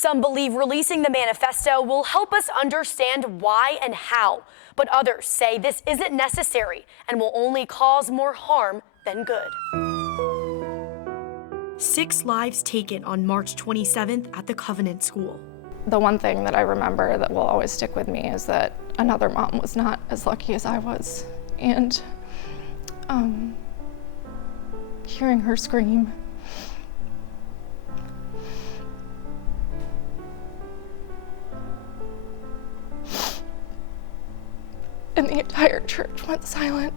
Some believe releasing the manifesto will help us understand why and how, but others say this isn't necessary and will only cause more harm than good. 6 lives taken on March 27th at the Covanant School. The one thing that I remember that will always stick with me is that another mom was not as lucky as I was. And hearing her scream, and the entire church went silent.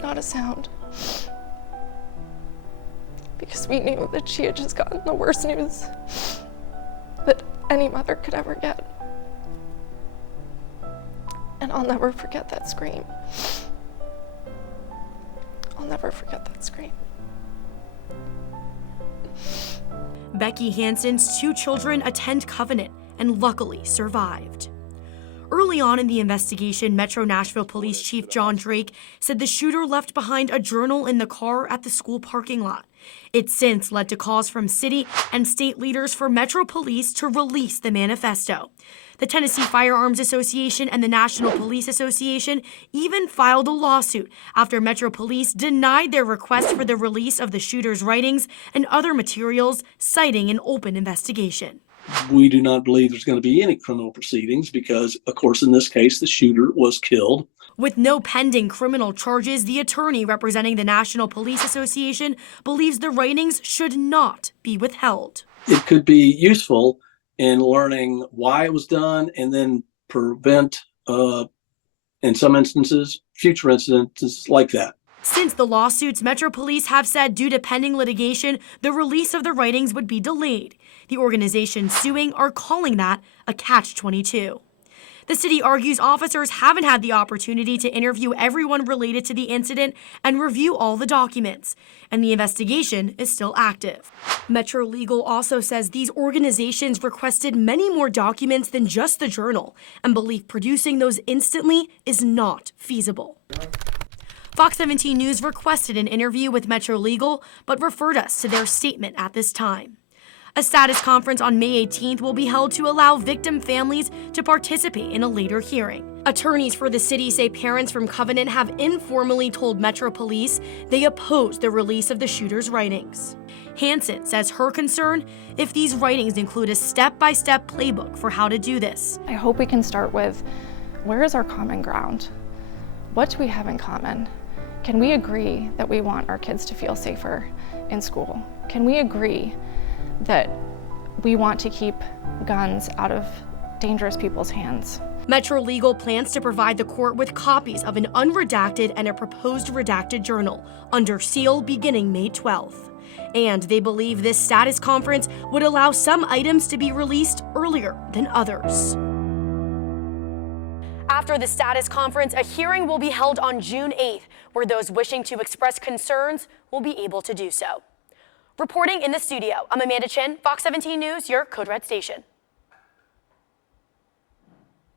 Not a sound. Because we knew that she had just gotten the worst news that any mother could ever get. And I'll never forget that scream. I'll never forget that scream. Becky Hansen's 2 children attend Covanant and luckily survived. Early on in the investigation, Metro Nashville Police Chief John Drake said the shooter left behind a journal in the car at the school parking lot. It's since led to calls from city and state leaders for Metro Police to release the manifesto. The Tennessee Firearms Association and the National Police Association even filed a lawsuit after Metro Police denied their request for the release of the shooter's writings and other materials, citing an open investigation. We do not believe there's going to be any criminal proceedings because, of course, in this case, the shooter was killed. With no pending criminal charges, the attorney representing the National Police Association believes the writings should not be withheld. It could be useful in learning why it was done and then prevent, in some instances, future incidents like that. Since the lawsuits, Metro Police have said due to pending litigation, the release of the writings would be delayed. The organizations suing are calling that a catch-22. The city argues officers haven't had the opportunity to interview everyone related to the incident and review all the documents, and the investigation is still active. Metro Legal also says these organizations requested many more documents than just the journal and believe producing those instantly is not feasible. Fox 17 News requested an interview with Metro Legal, but referred us to their statement at this time. A status conference on May 18th will be held to allow victim families to participate in a later hearing. Attorneys for the city say parents from Covanant have informally told Metro Police they oppose the release of the shooter's writings. Hansen says her concern if these writings include a step-by-step playbook for how to do this. I hope we can start with, where is our common ground? What do we have in common? Can we agree that we want our kids to feel safer in school? Can we agree that we want to keep guns out of dangerous people's hands? Metro Legal plans to provide the court with copies of an unredacted and a proposed redacted journal under seal beginning May 12th. And they believe this status conference would allow some items to be released earlier than others. After the status conference, a hearing will be held on June 8th, where those wishing to express concerns will be able to do so. Reporting in the studio, I'm Amanda Chin, Fox 17 News, your Code Red station.